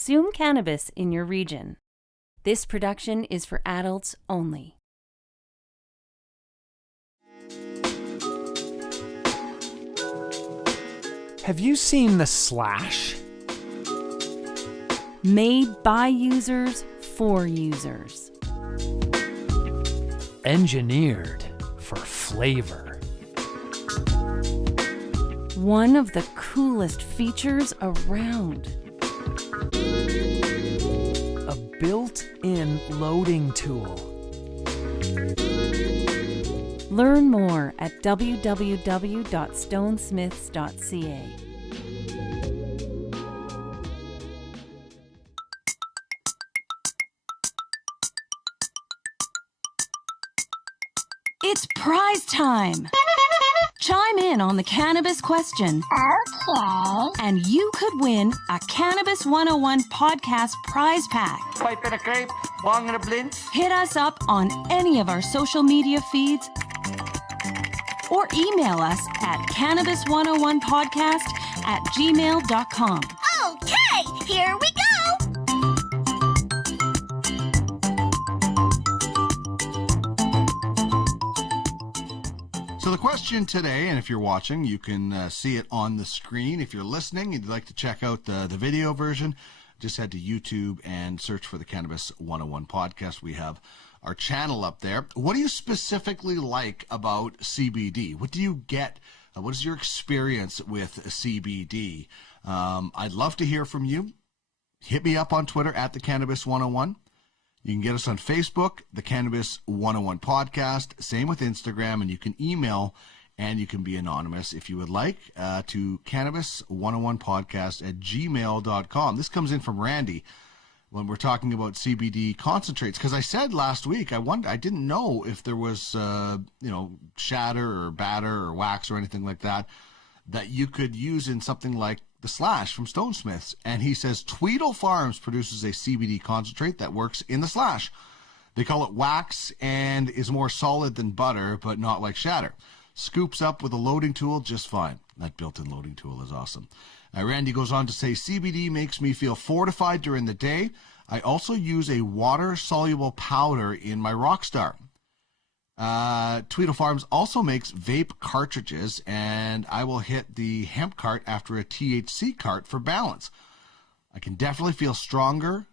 Consume cannabis in your region. This production is for adults only. Have you seen the Slash? Made by users for users. Engineered for flavor. One of the coolest features around. A built-in loading tool. Learn more at www.stonesmiths.ca. It's prize time! Chime in on the cannabis question. Okay. And you could win a Cannabis 101 podcast prize pack. Pipe in a crepe, bong in a blint. Hit us up on any of our social media feeds or email us at cannabis101podcast@gmail.com. Okay, here we go. So the question today, and if you're watching, you can see it on the screen. If you're listening, you'd like to check out the video version, just head to YouTube and search for the Cannabis 101 podcast. We have our channel up there. What do you specifically like about CBD? What do you get? What is your experience with CBD? I'd love to hear from you. Hit me up on Twitter at the Cannabis 101. You can get us on Facebook, the Cannabis 101 podcast. Same with Instagram, and you can email and you can be anonymous if you would like to cannabis101podcast@gmail.com. This comes in from Randy when we're talking about CBD concentrates, because I said last week I didn't know if there was shatter or batter or wax or anything like that you could use in something like the Slash from Stone Smiths. And he says Tweedle Farms produces a CBD concentrate that works in the Slash. They call it wax and is more solid than butter, but not like shatter. Scoops up with a loading tool just fine. That built-in loading tool is awesome. Randy goes on to say, CBD makes me feel fortified during the day. I also use a water-soluble powder in my Rockstar. Tweedle Farms also makes vape cartridges, and I will hit the hemp cart after a THC cart for balance. I can definitely feel a stronger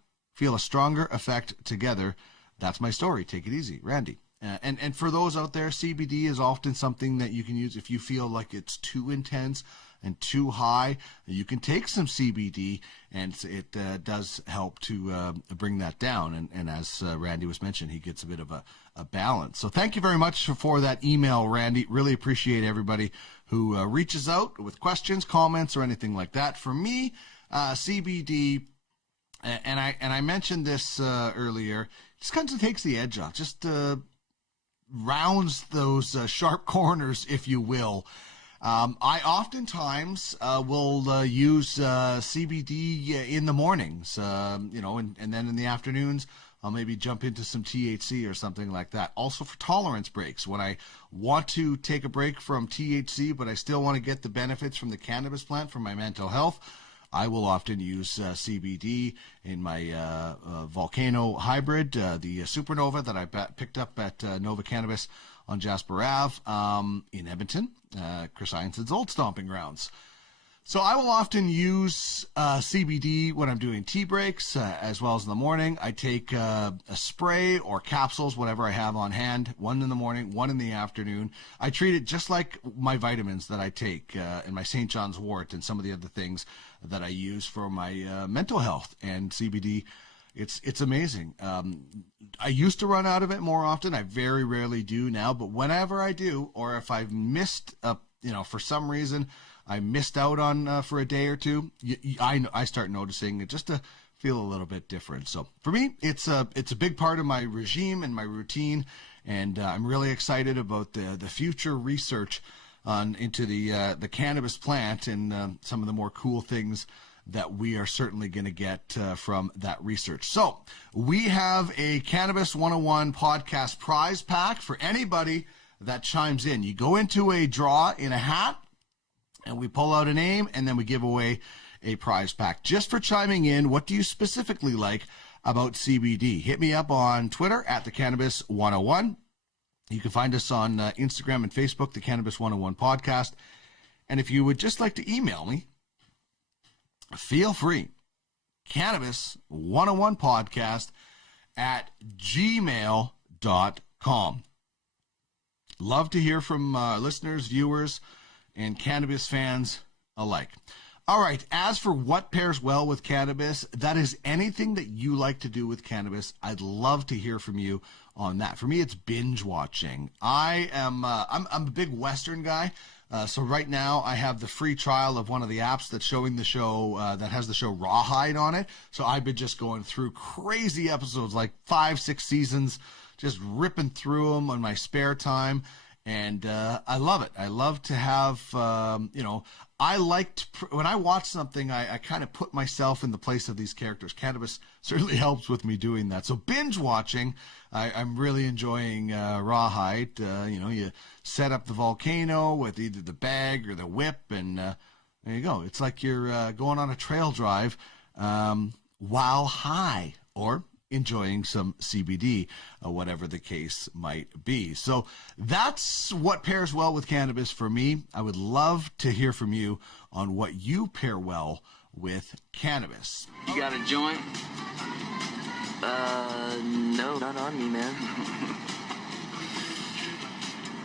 effect together. That's my story. Take it easy, Randy. And for those out there, CBD is often something that you can use if you feel like it's too intense and too high. You can take some CBD, and it does help to bring that down. And as Randy was mentioning, he gets a bit of a balance. So thank you very much for that email, Randy. Really appreciate everybody who reaches out with questions, comments, or anything like that. For me, CBD, and I mentioned this earlier, just kind of takes the edge off, just rounds those sharp corners, if you will. I oftentimes will use CBD in the mornings, and then in the afternoons, I'll maybe jump into some THC or something like that. Also for tolerance breaks, when I want to take a break from THC, but I still want to get the benefits from the cannabis plant for my mental health, I will often use CBD in my Volcano Hybrid, the Supernova that I picked up at Nova Cannabis on Jasper Ave in Edmonton, Chris Ionson's old stomping grounds. So I will often use CBD when I'm doing tea breaks, as well as in the morning. I take a spray or capsules, whatever I have on hand, one in the morning, one in the afternoon. I treat it just like my vitamins that I take and my St. John's wort and some of the other things that I use for my mental health. And CBD, it's amazing. I used to run out of it more often. I very rarely do now, but whenever I do, or if I've missed for some reason I missed out on for a day or two, I start noticing it just to feel a little bit different. So for me, it's a big part of my regime and my routine, and I'm really excited about the future research into the cannabis plant and some of the more cool things that we are certainly going to get from that research. So we have a Cannabis 101 podcast prize pack for anybody that chimes in. You go into a draw in a hat, and we pull out a name, and then we give away a prize pack. Just for chiming in, what do you specifically like about CBD? Hit me up on Twitter at the Cannabis 101. You can find us on Instagram and Facebook, the Cannabis 101 Podcast. And if you would just like to email me, feel free. Cannabis 101 Podcast at gmail.com. Love to hear from listeners, viewers, and cannabis fans alike. All right, as for what pairs well with cannabis, that is anything that you like to do with cannabis. I'd love to hear from you on that. For me, it's binge watching. I'm a big Western guy. So right now I have the free trial of one of the apps that's showing the show, that has the show Rawhide on it. So I've been just going through crazy episodes, like 5-6 seasons, just ripping through them on my spare time. And I love it. I love to have, when I watch something, I kind of put myself in the place of these characters. Cannabis certainly helps with me doing that. So binge watching, I'm really enjoying Rawhide. You set up the volcano with either the bag or the whip, and there you go. It's like you're going on a trail drive while high, or enjoying some CBD, whatever the case might be. So that's what pairs well with cannabis for me. I would love to hear from you on what you pair well with cannabis. You got a joint? No, not on me, man.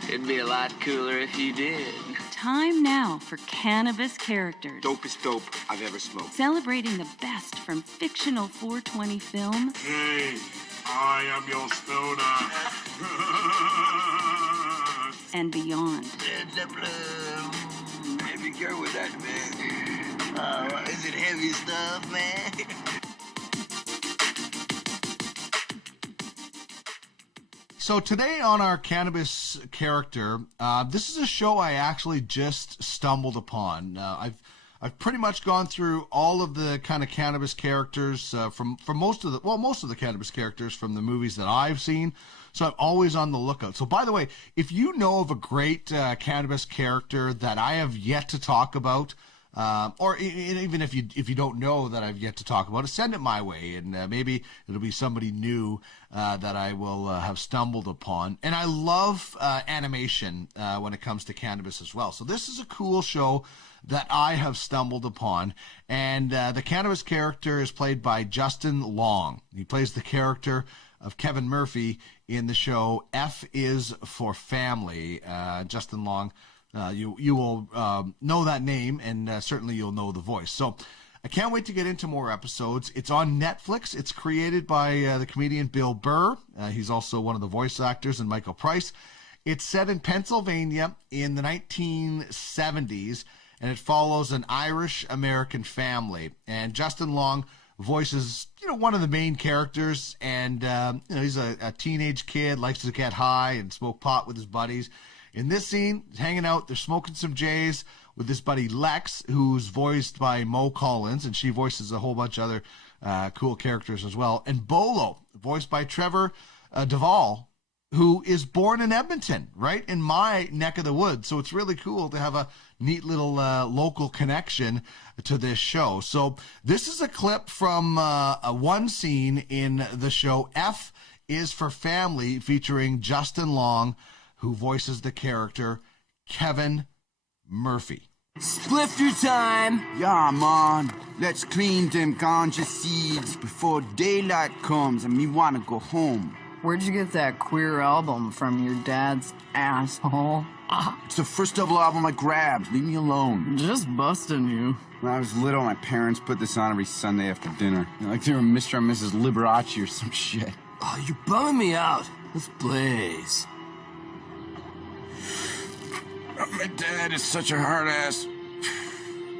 It'd be a lot cooler if you did. Time now for Cannabis Characters. Dopest dope I've ever smoked. Celebrating the best from fictional 420 film Hey, I am your stoner. and beyond. Heavy girl with that, man. Is it heavy stuff, man? So today on our Cannabis Character, this is a show I actually just stumbled upon. I've pretty much gone through all of the kind of cannabis characters from most of the cannabis characters from the movies that I've seen. So I'm always on the lookout. So by the way, if you know of a great cannabis character that I have yet to talk about, or even if you don't know that I've yet to talk about it, send it my way, and maybe it'll be somebody new that I will have stumbled upon. And I love animation when it comes to cannabis as well. So this is a cool show that I have stumbled upon, and the cannabis character is played by Justin Long. He plays the character of Kevin Murphy in the show F is for Family. Justin Long. You will know that name, and certainly you'll know the voice. So I can't wait to get into more episodes. It's on Netflix. It's created by the comedian Bill Burr. He's also one of the voice actors, and Michael Price. It's set in Pennsylvania in the 1970s, and it follows an Irish-American family. And Justin Long voices, one of the main characters, and he's a teenage kid, likes to get high and smoke pot with his buddies. In this scene, he's hanging out, they're smoking some J's with his buddy Lex, who's voiced by Mo Collins, and she voices a whole bunch of other cool characters as well. And Bolo, voiced by Trevor Duvall, who is born in Edmonton, right in my neck of the woods. So it's really cool to have a neat little local connection to this show. So this is a clip from one scene in the show F is for Family, featuring Justin Long, who voices the character Kevin Murphy. Splifter time! Yeah, man. Let's clean them ganja seeds before daylight comes and me wanna go home. Where'd you get that queer album from your dad's asshole? It's the first double album I grabbed. Leave me alone. Just busting you. When I was little, my parents put this on every Sunday after dinner. Like they were Mr. and Mrs. Liberace or some shit. Oh, you're bumming me out. Let's blaze. My dad is such a hard ass.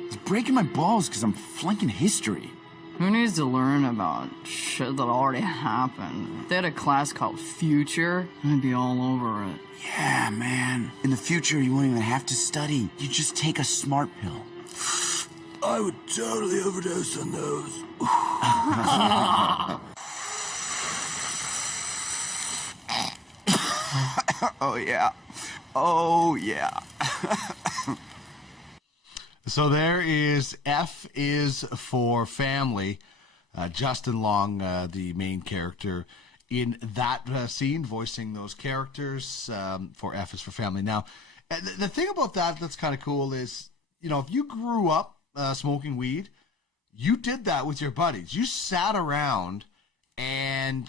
He's breaking my balls because I'm flunking history. Who needs to learn about shit that already happened? If they had a class called Future, I'd be all over it. Yeah, man. In the future, you won't even have to study. You just take a smart pill. I would totally overdose on those. Oh, yeah. Oh, yeah. So there is F is for Family. Justin Long, the main character in that scene, voicing those characters for F is for Family. Now, the thing about that that's kind of cool is, you know, if you grew up smoking weed, you did that with your buddies. You sat around and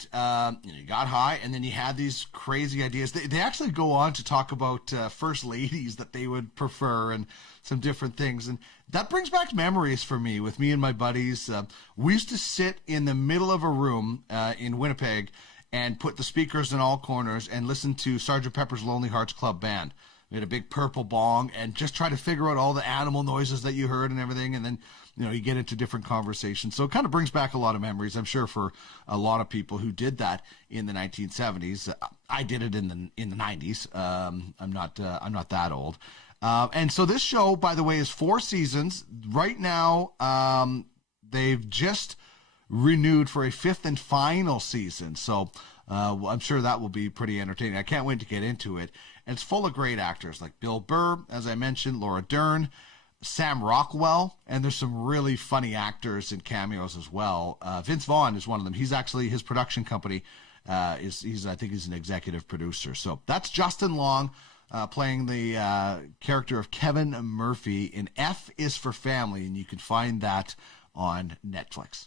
you got high, and then you had these crazy ideas. They actually go on to talk about first ladies that they would prefer and some different things. And that brings back memories for me with me and my buddies. We used to sit in the middle of a room in Winnipeg and put the speakers in all corners and listen to Sgt. Pepper's Lonely Hearts Club Band. We had a big purple bong and just try to figure out all the animal noises that you heard and everything. And then, you know, you get into different conversations. So it kind of brings back a lot of memories, I'm sure, for a lot of people who did that in the 1970s. I did it in the 90s. I'm not that old. And so this show, by the way, is 4 seasons. Right now, they've just renewed for a 5th and final season. So I'm sure that will be pretty entertaining. I can't wait to get into it. And it's full of great actors like Bill Burr, as I mentioned, Laura Dern, Sam Rockwell, and there's some really funny actors in cameos as well. Vince Vaughn is one of them. He's actually, his production company I think he's an executive producer. So that's Justin Long playing the character of Kevin Murphy in F is for Family, and you can find that on Netflix.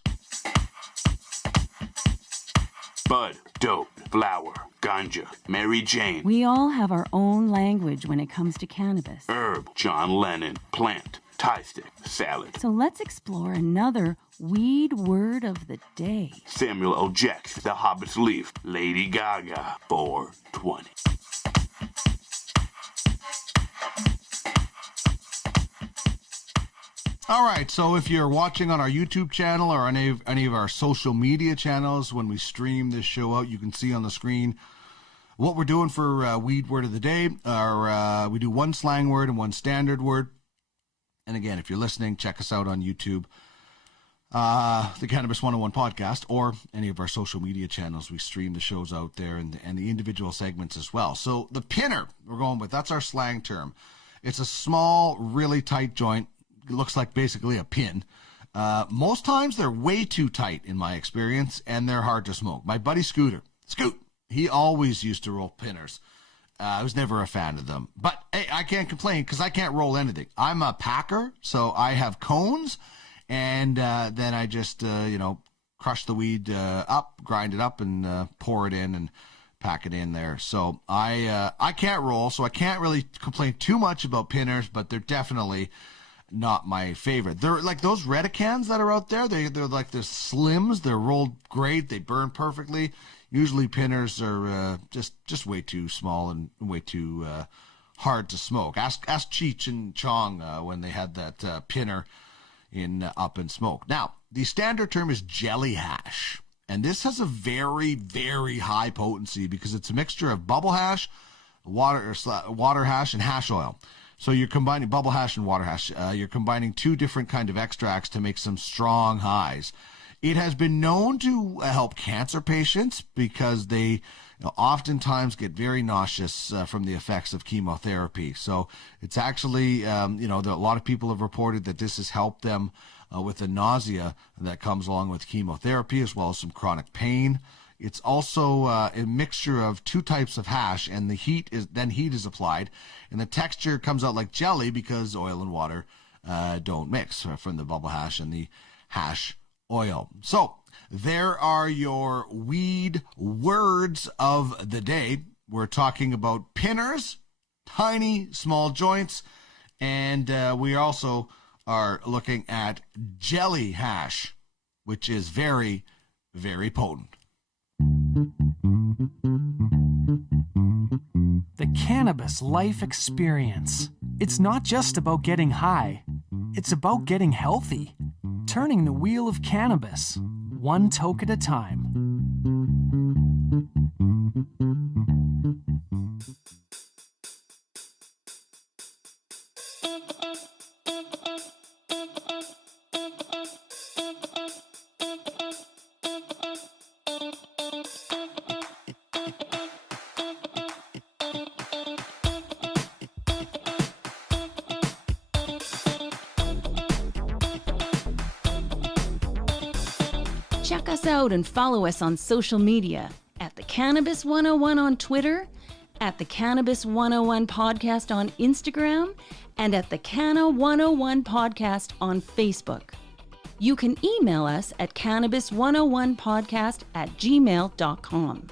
Bud, dope, flower, ganja, Mary Jane. We all have our own language when it comes to cannabis. Herb, John Lennon, plant, Thai stick, salad. So let's explore another weed word of the day. Samuel L. Jackson, The Hobbit's Leaf, Lady Gaga, 420. All right, so if you're watching on our YouTube channel or on any of our social media channels, when we stream this show out, you can see on the screen what we're doing for Weed Word of the Day. We do one slang word and one standard word. And again, if you're listening, check us out on YouTube, the Cannabis 101 podcast, or any of our social media channels. We stream the shows out there and the individual segments as well. So the pinner we're going with, that's our slang term. It's a small, really tight joint. It looks like basically a pin. Most times they're way too tight in my experience, and they're hard to smoke. My buddy Scoot, he always used to roll pinners. I was never a fan of them. But hey, I can't complain because I can't roll anything. I'm a packer, so I have cones, and then I just, crush the weed up, grind it up, and pour it in and pack it in there. So I can't roll, so I can't really complain too much about pinners, but they're definitely not my favorite. They're like those Redicans that are out there. They're like the Slims. They're rolled great. They burn perfectly. Usually pinners are just way too small and way too hard to smoke. Ask Cheech and Chong when they had that pinner in Up in Smoke. Now, the standard term is jelly hash. And this has a very, very high potency because it's a mixture of bubble hash, water hash, and hash oil. So you're combining bubble hash and water hash. You're combining 2 different kind of extracts to make some strong highs. It has been known to help cancer patients because they oftentimes get very nauseous from the effects of chemotherapy. So it's actually, a lot of people have reported that this has helped them with the nausea that comes along with chemotherapy, as well as some chronic pain. It's also a mixture of 2 types of hash, and heat is applied, and the texture comes out like jelly because oil and water don't mix from the bubble hash and the hash oil. So there are your weed words of the day. We're talking about pinners, tiny, small joints, and we also are looking at jelly hash, which is very, very potent. The cannabis life experience. It's not just about getting high. It's about getting healthy. Turning the wheel of cannabis, one toke at a time. Check us out and follow us on social media at the Cannabis 101 on Twitter, at the Cannabis 101 podcast on Instagram, and at the Canna 101 podcast on Facebook. You can email us at cannabis101podcast@gmail.com.